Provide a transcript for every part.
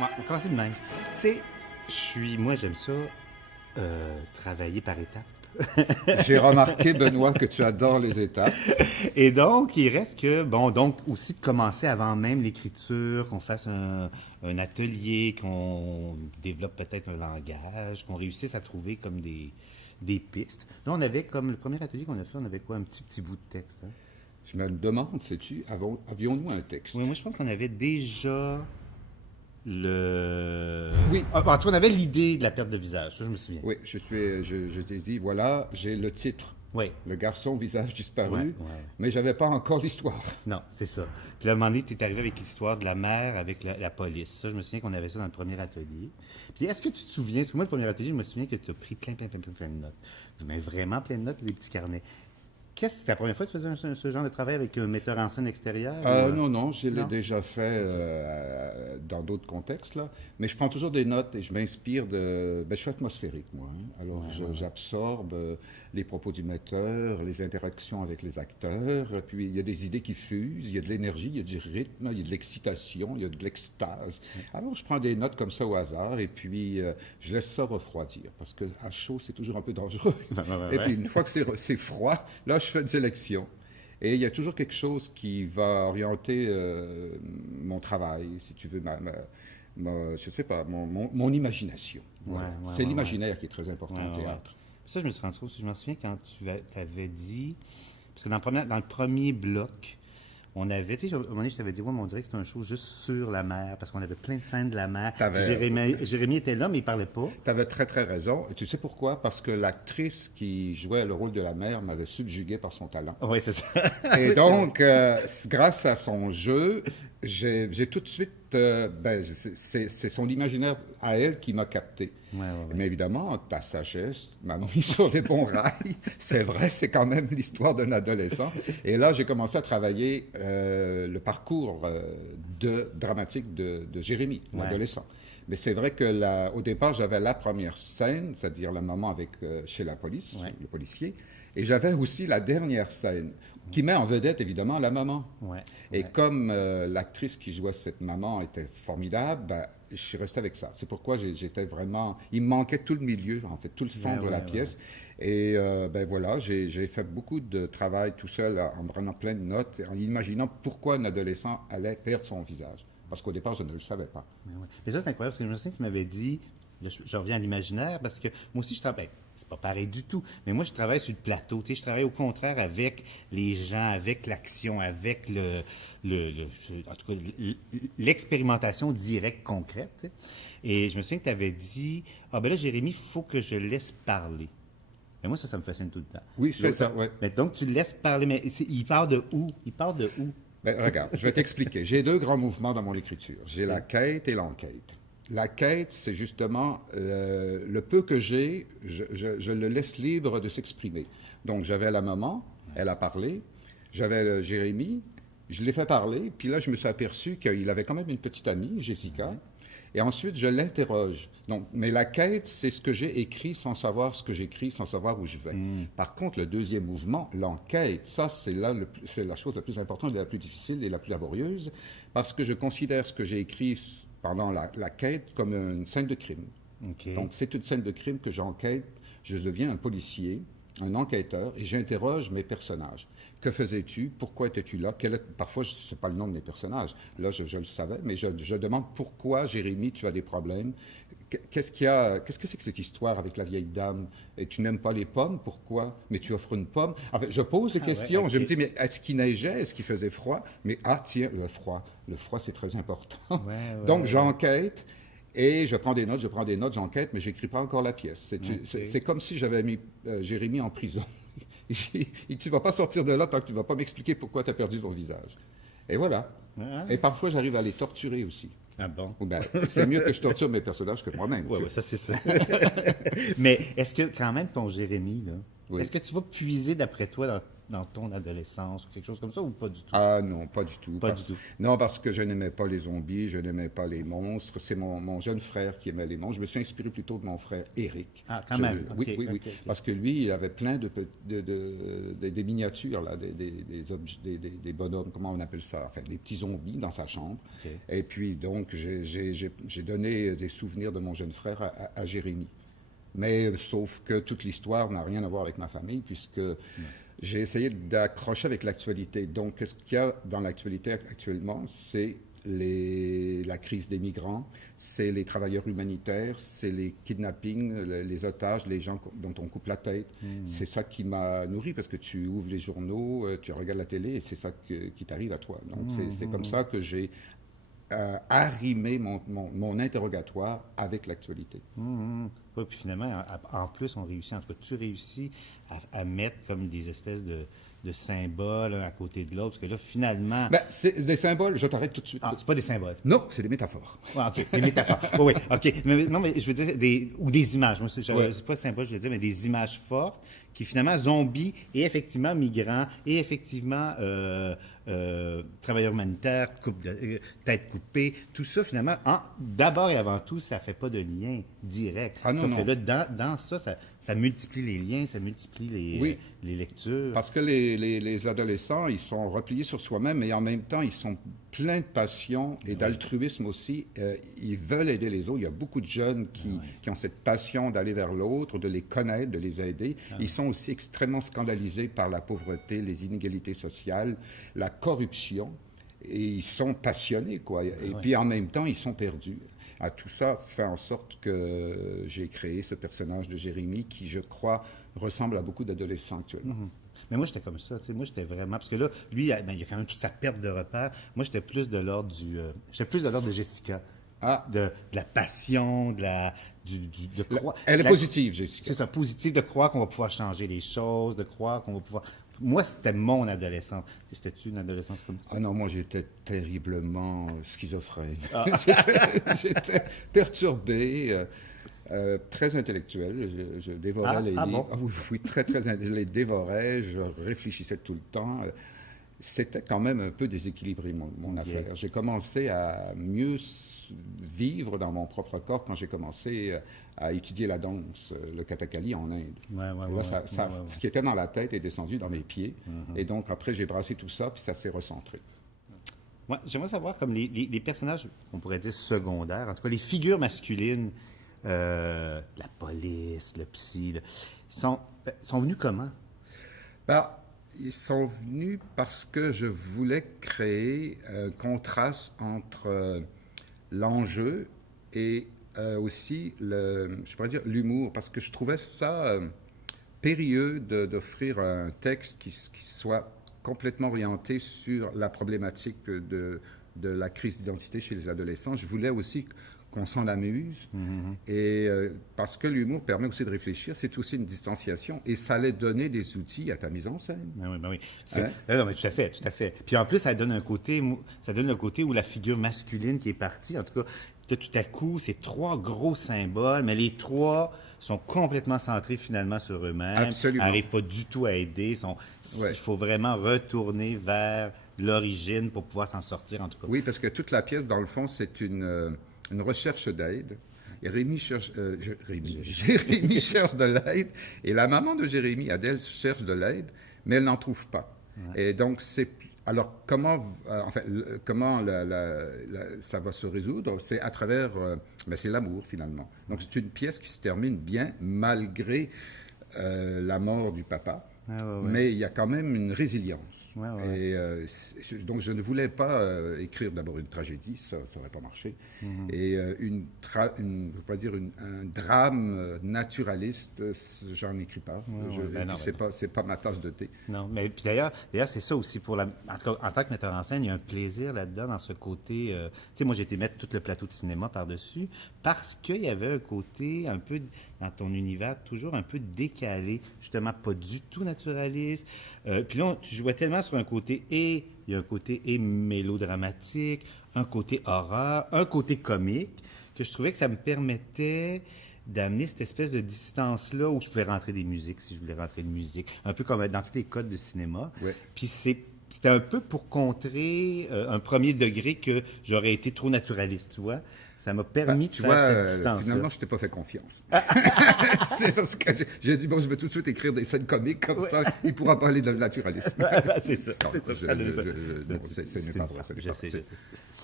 Bon, on va commencer de même. Tu sais, moi, j'aime ça, travailler par étapes. J'ai remarqué, Benoît, que tu adores les étapes. Et donc, il reste que, bon, donc aussi de commencer avant même l'écriture, qu'on fasse un atelier, qu'on développe peut-être un langage, qu'on réussisse à trouver comme des pistes. Là, on avait comme, le premier atelier qu'on a fait, on avait quoi? Un petit bout de texte, hein? Je me demande, sais-tu, avions-nous un texte? Oui, moi, je pense qu'on avait déjà le... Oui. Ah, en tout cas, on avait l'idée de la perte de visage, ça, je me souviens. Oui, je t'ai dit, voilà, j'ai le titre. Oui. Le garçon au visage disparu, Ouais, ouais. mais j'avais pas encore l'histoire. Non, c'est ça. Puis là, à un moment donné, tu es arrivé avec l'histoire de la mère avec la police. Ça, je me souviens qu'on avait ça dans le premier atelier. Puis est-ce que tu te souviens, parce que moi, le premier atelier, je me souviens que tu as pris plein de notes. Mais vraiment plein de notes et des petits carnets. Qu'est-ce que c'était la première fois que tu faisais ce genre de travail avec un metteur en scène extérieur? Non, je l'ai Non? déjà fait dans d'autres contextes, là. Mais je prends toujours des notes et je m'inspire de... Ben, je suis atmosphérique, moi, hein. Alors, j'absorbe les propos du metteur, les interactions avec les acteurs, puis il y a des idées qui fusent, il y a de l'énergie, il y a du rythme, il y a de l'excitation, il y a de l'extase. Alors, je prends des notes comme ça au hasard et puis je laisse ça refroidir, parce que à chaud, c'est toujours un peu dangereux. Et puis, une fois que c'est froid, là, je fais une sélection. Et il y a toujours quelque chose qui va orienter mon travail, si tu veux, je sais pas, mon imagination. Voilà. Ouais, C'est l'imaginaire qui est très important Ouais, au ouais. théâtre. Ça, je me suis rendu compte, je me souviens quand tu avais dit, parce que dans le premier bloc, on avait, tu sais, à un moment donné, je t'avais dit, ouais, mais on dirait que c'est un show juste sur la mer, parce qu'on avait plein de scènes de la mer. Jérémy était là, mais il parlait pas. Tu avais très, très raison. Et tu sais pourquoi? Parce que l'actrice qui jouait le rôle de la mère m'avait subjugué par son talent. Oui, c'est ça. Et donc, grâce à son jeu, j'ai tout de suite... c'est son imaginaire à elle qui m'a capté. Ouais. Mais évidemment, ta sagesse m'a mis sur les bons rails. C'est vrai, c'est quand même l'histoire d'un adolescent. Et là, j'ai commencé à travailler le parcours dramatique de Jérémy, l'adolescent. Mais c'est vrai que au départ, j'avais la première scène, c'est-à-dire la maman chez la police, le policier, et j'avais aussi la dernière scène, qui met en vedette évidemment la maman. Et comme l'actrice qui jouait cette maman était formidable, ben, je suis resté avec ça. C'est pourquoi j'étais vraiment... Il me manquait tout le milieu, en fait, tout le centre de la pièce. Et ben voilà, j'ai fait beaucoup de travail tout seul en prenant plein de notes, en imaginant pourquoi un adolescent allait perdre son visage. Parce qu'au départ, je ne le savais pas. Mais ça, c'est incroyable, parce que je me souviens que tu m'avais dit, là, je reviens à l'imaginaire, parce que moi aussi, je travaille, c'est pas pareil du tout, mais moi, je travaille sur le plateau, tu sais, je travaille au contraire avec les gens, avec l'action, avec en tout cas, l'expérimentation directe, concrète, tu sais. Et je me souviens que tu avais dit, ah ben là, Jérémy, il faut que je laisse parler. Mais moi, ça me fascine tout le temps. Oui, je fais ça, oui. Mais donc, tu le laisses parler, mais il part de où? Il part de où? Ben, regarde, je vais t'expliquer. J'ai deux grands mouvements dans mon écriture. J'ai la quête et l'enquête. La quête, c'est justement le peu que j'ai, je le laisse libre de s'exprimer. Donc, j'avais la maman, elle a parlé. J'avais Jérémy, je l'ai fait parler. Puis là, je me suis aperçu qu'il avait quand même une petite amie, Jessica. Et ensuite, je l'interroge. Donc, mais la quête, c'est ce que j'ai écrit sans savoir ce que j'écris, sans savoir où je vais. Par contre, le deuxième mouvement, l'enquête, ça, c'est la chose la plus importante et la plus difficile et la plus laborieuse, parce que je considère ce que j'ai écrit pendant la quête comme une scène de crime. Okay. Donc, c'est une scène de crime que j'enquête. Je deviens un policier, un enquêteur, et j'interroge mes personnages. Que faisais-tu? Pourquoi étais-tu là? Parfois, ce n'est pas le nom de mes personnages. Là, je le savais, mais je demande pourquoi, Jérémy, tu as des problèmes. Qu'est-ce que c'est que cette histoire avec la vieille dame? Et tu n'aimes pas les pommes? Pourquoi? Mais tu offres une pomme? En fait, je pose des questions. Je me dis, mais est-ce qu'il neigeait? Est-ce qu'il faisait froid? Mais tiens, le froid. Le froid, c'est très important. Donc, j'enquête. Et je prends des notes, j'enquête, mais je n'écris pas encore la pièce. C'est comme si j'avais mis Jérémy en prison. Et tu ne vas pas sortir de là tant que tu ne vas pas m'expliquer pourquoi tu as perdu ton visage. Et voilà. Et parfois, j'arrive à les torturer aussi. Ah bon? Ben, c'est mieux que je torture mes personnages que moi-même. Oui, ça, c'est ça. Mais est-ce que, quand même, ton Jérémy, là, est-ce que tu vas puiser, d'après toi, dans ton adolescence ou quelque chose comme ça, ou pas du tout? Ah non, pas du tout. Pas du tout. Non, parce que je n'aimais pas les zombies, je n'aimais pas les monstres. C'est mon jeune frère qui aimait les monstres. Je me suis inspiré plutôt de mon frère Éric. Ah, quand même. Oui, OK, oui, oui. OK. Parce que lui, il avait plein des miniatures, là, des bonhommes, comment on appelle ça? Enfin, des petits zombies dans sa chambre. OK. Et puis, donc, j'ai donné des souvenirs de mon jeune frère à Jérémie. Mais sauf que toute l'histoire n'a rien à voir avec ma famille, puisque j'ai essayé d'accrocher avec l'actualité. Donc, qu'est-ce qu'il y a dans l'actualité actuellement? C'est la crise des migrants, c'est les travailleurs humanitaires, c'est les kidnappings, les otages, les gens dont on coupe la tête. C'est ça qui m'a nourri, parce que tu ouvres les journaux, tu regardes la télé, et c'est ça qui t'arrive à toi. Donc, c'est comme ça que j'ai arrimer mon interrogatoire avec l'actualité. Ouais, puis finalement, en plus, on réussit, en tout cas, tu réussis à mettre comme des espèces de symboles un à côté de l'autre, parce que là, finalement... Ben, c'est des symboles, je t'arrête tout de suite. Ah, c'est pas des symboles. Non, c'est des métaphores. Ouais, OK, des métaphores. Oui, oui, OK. Mais, non, mais je veux dire, ou des images. Moi, Ouais. c'est pas symbole, je veux dire, mais des images fortes qui, finalement, zombies et effectivement migrants et effectivement travailleurs humanitaires, tête coupée, tout ça, finalement, d'abord et avant tout, ça fait pas de lien direct. Ah non, Sauf non. que là, dans ça multiplie les liens, ça multiplie Oui. les lectures. Parce que les adolescents, ils sont repliés sur soi-même, et en même temps, ils sont pleins de passion et d'altruisme aussi. Ils veulent aider les autres. Il y a beaucoup de jeunes qui ont cette passion d'aller vers l'autre, de les connaître, de les aider. Ils sont aussi extrêmement scandalisés par la pauvreté, les inégalités sociales, la corruption, et ils sont passionnés, quoi. Et puis en même temps, ils sont perdus. Tout ça fait en sorte que j'ai créé ce personnage de Jérémie qui, je crois, ressemble à beaucoup d'adolescents actuellement. Mais moi, j'étais comme ça, tu sais. Moi, j'étais vraiment... Parce que là, lui, il y a quand même toute sa perte de repères. Moi, j'étais plus de l'ordre j'étais plus de l'ordre de Jessica. Ah. De la passion, de croire... Elle est positive, Jessica. C'est ça, positif, de croire qu'on va pouvoir changer les choses, de croire qu'on va pouvoir... Moi, c'était mon adolescence. C'était-tu une adolescence comme ça? Ah non, moi j'étais terriblement schizophrène. J'étais perturbé, très intellectuel. Je dévorais les livres. Bon? Ah oui, oui, très, très. Je les dévorais, je réfléchissais tout le temps. C'était quand même un peu déséquilibré, mon affaire. J'ai commencé à mieux vivre dans mon propre corps quand j'ai commencé à étudier la danse, le Kathakali en Inde. Ce qui était dans la tête est descendu dans mes pieds. Et donc, après, j'ai brassé tout ça, puis ça s'est recentré. Ouais, j'aimerais savoir, comme les personnages, on pourrait dire secondaires, en tout cas les figures masculines, la police, le psy, sont venus comment? Ben, ils sont venus parce que je voulais créer un contraste entre l'enjeu et aussi, je pourrais dire, l'humour, parce que je trouvais ça périlleux d'offrir un texte qui soit complètement orienté sur la problématique de la crise d'identité chez les adolescents. Je voulais aussi qu'on s'en amuse, et parce que l'humour permet aussi de réfléchir, c'est aussi une distanciation, et ça allait donner des outils à ta mise en scène. Ben oui. Non, mais tout à fait, tout à fait. Puis en plus, ça donne le côté où la figure masculine qui est partie, en tout cas, tout à coup, c'est trois gros symboles, mais les trois sont complètement centrés finalement sur eux-mêmes. Absolument. N'arrivent pas du tout à aider. Il faut vraiment retourner vers l'origine pour pouvoir s'en sortir, en tout cas. Oui, parce que toute la pièce, dans le fond, c'est une recherche d'aide. Et Jérémie cherche de l'aide, et la maman de Jérémie, Adèle, cherche de l'aide, mais elle n'en trouve pas. Ouais. Et donc, alors, comment ça va se résoudre? C'est à travers... c'est l'amour, finalement. Donc, c'est une pièce qui se termine bien, malgré la mort du papa. Mais il y a quand même une résilience. Et donc, je ne voulais pas écrire d'abord une tragédie, ça n'aurait pas marché, et un drame naturaliste, j'en écris pas. C'est pas ma tasse de thé. Non, mais puis d'ailleurs, c'est ça aussi en tout cas, en tant que metteur en scène, il y a un plaisir là-dedans, dans ce côté... tu sais, moi, j'ai été mettre tout le plateau de cinéma par-dessus, parce qu'il y avait un côté un peu, dans ton univers, toujours un peu décalé, justement, pas du tout naturaliste. Puis là, tu jouais tellement sur un côté, il y a un côté mélodramatique, un côté horreur, un côté comique, que je trouvais que ça me permettait d'amener cette espèce de distance-là où je pouvais rentrer des musiques si je voulais rentrer de musique, un peu comme dans tous les codes de cinéma. Ouais. Puis c'était un peu pour contrer un premier degré que j'aurais été trop naturaliste, tu vois. Ça m'a permis de Tu faire vois, cette distance-là. finalement, je t'ai pas fait confiance. C'est parce que j'ai dit, bon, je vais tout de suite écrire des scènes comiques, comme ça, il pourra pas aller dans le naturalisme. C'est ça. Non, C'est ça. je- ça donne ça. non, ce n'est pas vrai. ce n'est Je pas sais, vrai. je sais.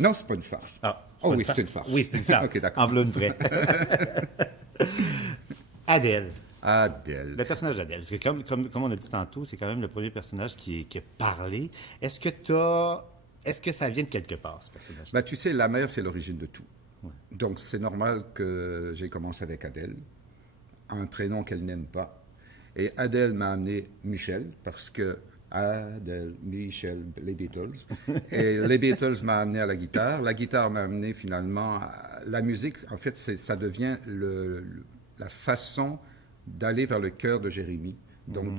Non, c'est pas une farce. Ah, Oh pas oui, une c'est une farce. Oui, c'est une farce. OK, d'accord. En voilà une vraie. Adèle. Adèle. Le personnage d'Adèle. Parce que comme on a dit tantôt, c'est quand même le premier personnage qui a parlé. Est-ce que ça vient de quelque part, ce personnage? Ben, tu sais, la mère, c'est l'origine de tout. Donc, c'est normal que j'ai commencé avec Adèle, un prénom qu'elle n'aime pas. Et Adèle m'a amené Michel, parce que Adèle, Michel, les Beatles. Et les Beatles m'a amené à la guitare. La guitare m'a amené finalement à la musique. En fait, ça devient la façon d'aller vers le cœur de Jérémie. Donc,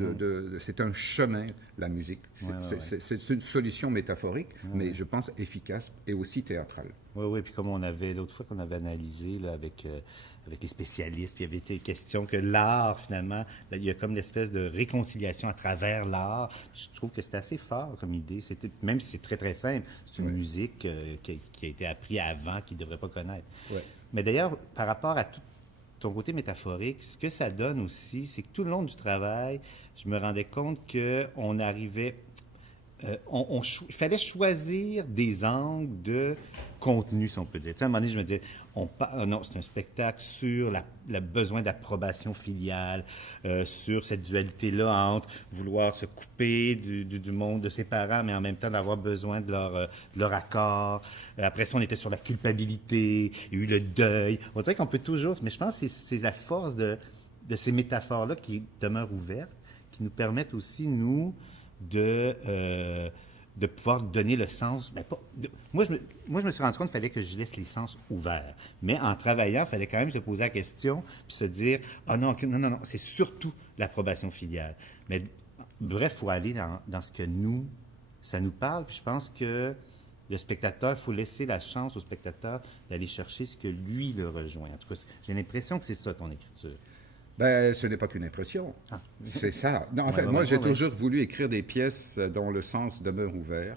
c'est un chemin, la musique. C'est une solution métaphorique, mais je pense efficace et aussi théâtrale. Oui, puis comme l'autre fois qu'on avait analysé là, avec les spécialistes, puis il y avait été question que l'art, finalement, là, il y a comme l'espèce de réconciliation à travers l'art. Je trouve que c'est assez fort comme idée. Même si c'est très, très simple, c'est une musique qui a été apprise avant, qu'il ne devrait pas connaître. Ouais. Mais d'ailleurs, par rapport à tout ton côté métaphorique, ce que ça donne aussi, c'est que tout le long du travail, je me rendais compte qu'on arrivait... il fallait choisir des angles de contenu, si on peut dire. Tu sais, à un moment donné, je me disais, non, c'est un spectacle sur le besoin d'approbation filiale, sur cette dualité-là entre vouloir se couper du monde de ses parents, mais en même temps d'avoir besoin de leur accord. Après ça, on était sur la culpabilité, il y a eu le deuil. On dirait qu'on peut toujours... Mais je pense que c'est la force de ces métaphores-là qui demeurent ouvertes, qui nous permettent aussi, nous, de pouvoir donner le sens. Moi, je me suis rendu compte qu'il fallait que je laisse les sens ouverts. Mais en travaillant, il fallait quand même se poser la question puis se dire « Ah non, non, c'est surtout l'approbation filiale. » Mais bref, il faut aller dans ce que ça nous parle. Puis je pense que le spectateur, il faut laisser la chance au spectateur d'aller chercher ce que lui le rejoint. En tout cas, j'ai l'impression que c'est ça ton écriture. Ben, ce n'est pas qu'une impression. C'est ça. Non, en fait, moi, j'ai toujours voulu écrire des pièces dont le sens demeure ouvert.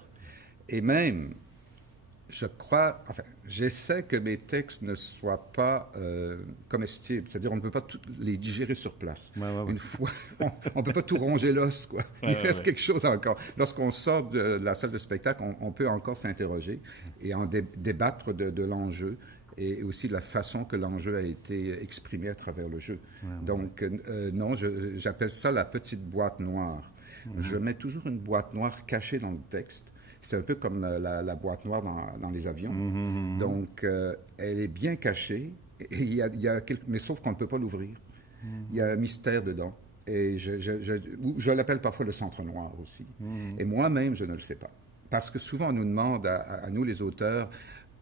Et même, je crois, enfin, j'essaie que mes textes ne soient pas comestibles. C'est-à-dire, on ne peut pas les digérer sur place. Une fois, on ne peut pas tout ronger l'os, quoi. Il reste quelque chose encore. Lorsqu'on sort de la salle de spectacle, on peut encore s'interroger et en débattre de l'enjeu. Et aussi de la façon que l'enjeu a été exprimé à travers le jeu. Donc, non, j'appelle ça la petite boîte noire. Je mets toujours une boîte noire cachée dans le texte. C'est un peu comme la boîte noire dans les avions. Donc, elle est bien cachée, et mais sauf qu'on ne peut pas l'ouvrir. Il y a un mystère dedans. Et je l'appelle parfois le centre noir aussi. Et moi-même, je ne le sais pas. Parce que souvent, on nous demande, à nous les auteurs,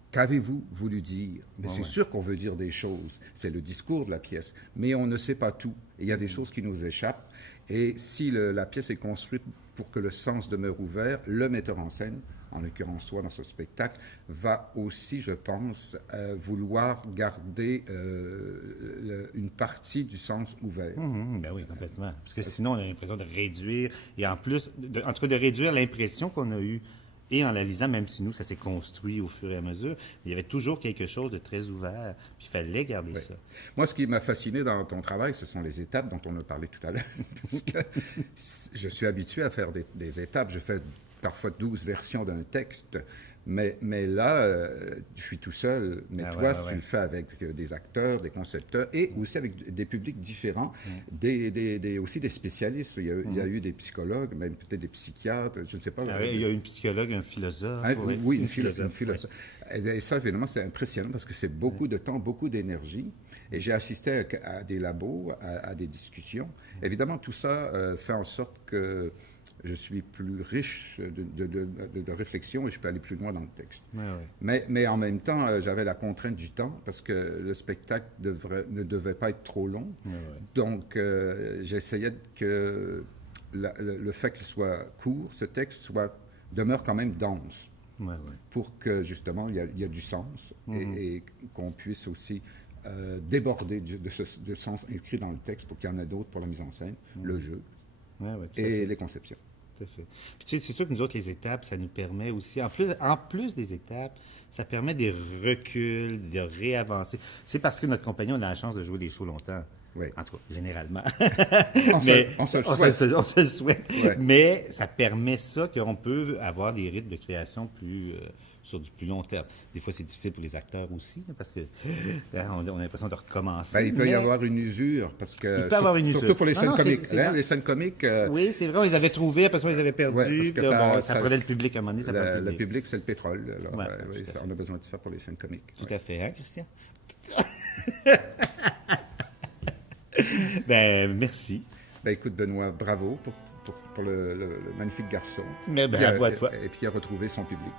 qu'avez-vous voulu dire? Mais c'est sûr qu'on veut dire des choses. C'est le discours de la pièce. Mais on ne sait pas tout. Et il y a des choses qui nous échappent. Et si la pièce est construite pour que le sens demeure ouvert, le metteur en scène, en l'occurrence toi dans ce spectacle, va aussi, je pense, vouloir garder une partie du sens ouvert. Ben oui, complètement. Parce que sinon, on a l'impression de réduire. Et en plus, en tout cas, de réduire l'impression qu'on a eue. Et en la lisant, même si nous, ça s'est construit au fur et à mesure, il y avait toujours quelque chose de très ouvert, puis il fallait garder ça. Moi, ce qui m'a fasciné dans ton travail, ce sont les étapes dont on a parlé tout à l'heure, parce que je suis habitué à faire des étapes. Je fais parfois 12 versions d'un texte, mais là, je suis tout seul. Mais toi, tu le fais avec des acteurs, des concepteurs, et aussi avec des publics différents, aussi des spécialistes. Il y a eu des psychologues, même peut-être des psychiatres, je ne sais pas. Il y a une psychologue, un philosophe. Oui, une philosophe. Et ça, évidemment, c'est impressionnant parce que c'est beaucoup de temps, beaucoup d'énergie. Et j'ai assisté à des labos, à des discussions. Évidemment, tout ça fait en sorte que je suis plus riche de réflexion et je peux aller plus loin dans le texte. Mais en même temps, j'avais la contrainte du temps parce que le spectacle ne devait pas être trop long. Donc, j'essayais que le fait qu'il soit court, ce texte demeure quand même dense pour que, justement, il y a du sens et qu'on puisse aussi déborder de sens inscrit dans le texte pour qu'il y en ait d'autres pour la mise en scène, le jeu Ouais, tout à et fait. les conceptions. Tout à fait. Puis, tu sais, c'est sûr que nous autres, les étapes, ça nous permet aussi, en plus des étapes, ça permet des reculs, de réavancer. C'est parce que notre compagnie, on a la chance de jouer des shows longtemps. Oui. En tout cas, généralement. On se le souhaite. On se le souhaite. Ouais. Mais ça permet ça qu'on peut avoir des rythmes de création sur du plus long terme. Des fois, c'est difficile pour les acteurs aussi, là, parce que on a l'impression de recommencer. Ben, il peut y mais- avoir une usure, parce que Il peut y avoir une usure. surtout pour les Non, scènes non, comiques. c'est Hein, dans- les scènes comiques, Oui, c'est vrai, on les avait trouvés, après ça, on les avait perdus. Ouais, parce que puis là, ça- ça prenait le public à un moment donné, ça prend le le public. public, c'est le pétrole. Alors, Ouais, oui, tout à fait. on a besoin de ça pour les scènes comiques. Tout Ouais. à fait, hein, Christian? Ben, merci. Ben, écoute, Benoît, bravo pour le magnifique garçon. Mais Puis, bravo à toi. Et puis, il a retrouvé son public.